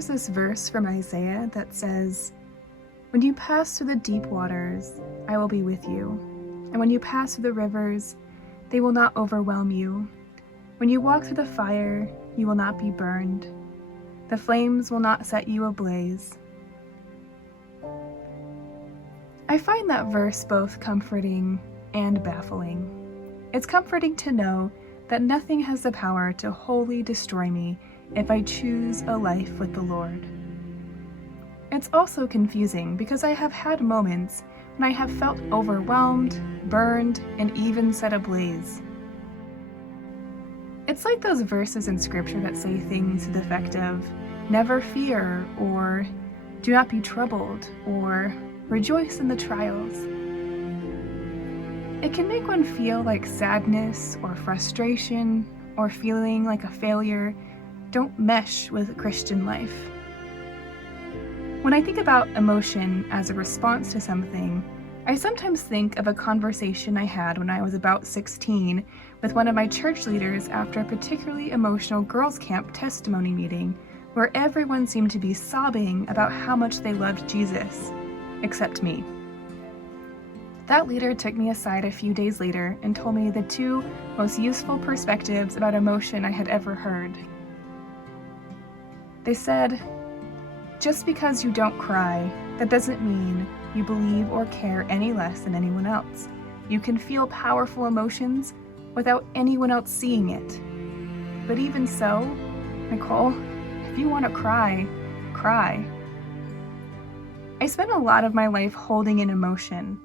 there's this verse from Isaiah that says, "When you pass through the deep waters, I will be with you. And when you pass through the rivers, they will not overwhelm you. When you walk through the fire, you will not be burned. The flames will not set you ablaze." I find that verse both comforting and baffling. It's comforting to know that nothing has the power to wholly destroy me if I choose a life with the Lord. It's also confusing because I have had moments when I have felt overwhelmed, burned, and even set ablaze. It's like those verses in scripture that say things to the effect of, "Never fear," or "Do not be troubled," or "Rejoice in the trials." It can make one feel like sadness or frustration or feeling like a failure don't mesh with Christian life. When I think about emotion as a response to something, I sometimes think of a conversation I had when I was about 16 with one of my church leaders after a particularly emotional girls' camp testimony meeting where everyone seemed to be sobbing about how much they loved Jesus, except me. That leader took me aside a few days later and told me the two most useful perspectives about emotion I had ever heard. They said, "Just because you don't cry, that doesn't mean you believe or care any less than anyone else. You can feel powerful emotions without anyone else seeing it. But even so, Nicole, if you want to cry, cry." I spent a lot of my life holding in emotion.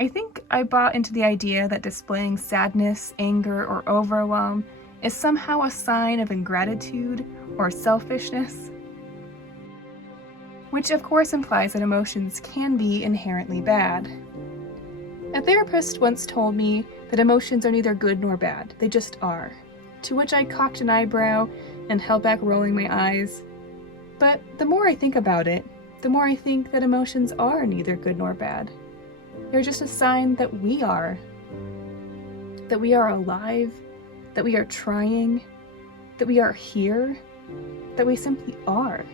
I think I bought into the idea that displaying sadness, anger, or overwhelm is somehow a sign of ingratitude or selfishness, which of course implies that emotions can be inherently bad. A therapist once told me that emotions are neither good nor bad, they just are, to which I cocked an eyebrow and held back rolling my eyes. But the more I think about it, the more I think that emotions are neither good nor bad. They're just a sign that we are alive, that we are trying, that we are here, that we simply are.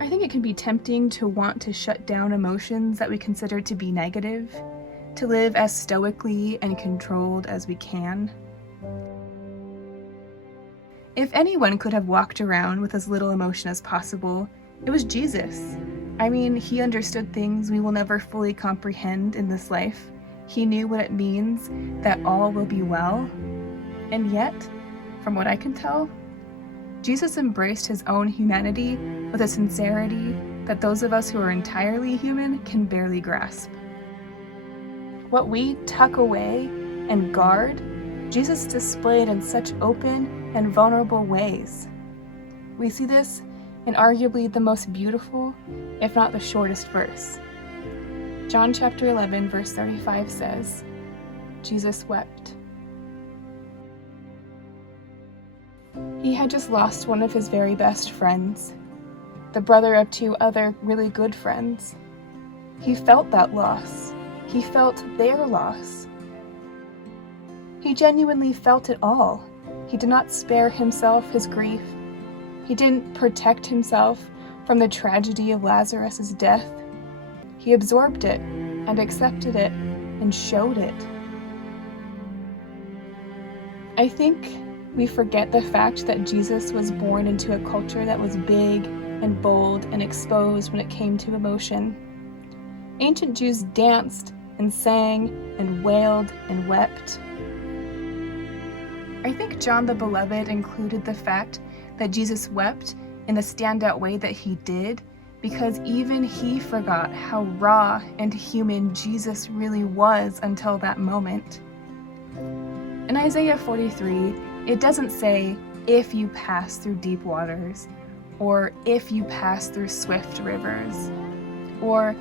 I think it can be tempting to want to shut down emotions that we consider to be negative, to live as stoically and controlled as we can. If anyone could have walked around with as little emotion as possible, it was Jesus. I mean, he understood things we will never fully comprehend in this life. He knew what it means that all will be well. And yet, from what I can tell, Jesus embraced his own humanity with a sincerity that those of us who are entirely human can barely grasp. What we tuck away and guard, Jesus displayed in such open and vulnerable ways. We see this in arguably the most beautiful, if not the shortest verse. John chapter 11, verse 35 says, "Jesus wept." He had just lost one of his very best friends, the brother of two other really good friends. He felt that loss. He felt their loss. He genuinely felt it all. He did not spare himself his grief. He didn't protect himself from the tragedy of Lazarus' death. He absorbed it and accepted it and showed it. I think we forget the fact that Jesus was born into a culture that was big and bold and exposed when it came to emotion. Ancient Jews danced and sang and wailed and wept. I think John the Beloved included the fact that Jesus wept in the standout way that he did because even he forgot how raw and human Jesus really was until that moment. In Isaiah 43, it doesn't say, "if you pass through deep waters," or "if you pass through swift rivers," or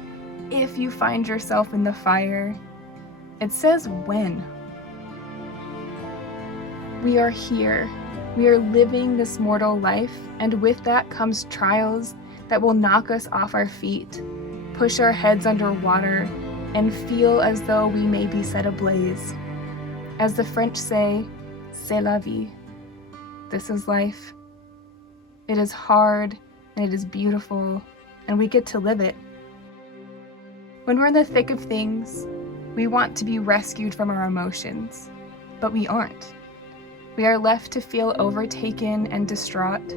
"if you find yourself in the fire." It says when. We are here. We are living this mortal life, and with that comes trials that will knock us off our feet, push our heads under water, and feel as though we may be set ablaze. As the French say, "C'est la vie." This is life. It is hard, and it is beautiful, and we get to live it. When we're in the thick of things, we want to be rescued from our emotions, but we aren't. We are left to feel overtaken and distraught,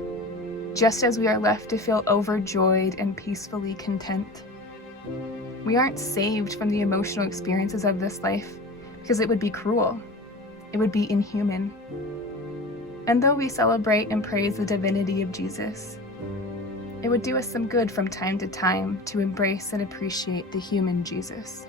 just as we are left to feel overjoyed and peacefully content. We aren't saved from the emotional experiences of this life because it would be cruel. It would be inhuman. And though we celebrate and praise the divinity of Jesus, it would do us some good from time to time to embrace and appreciate the human Jesus.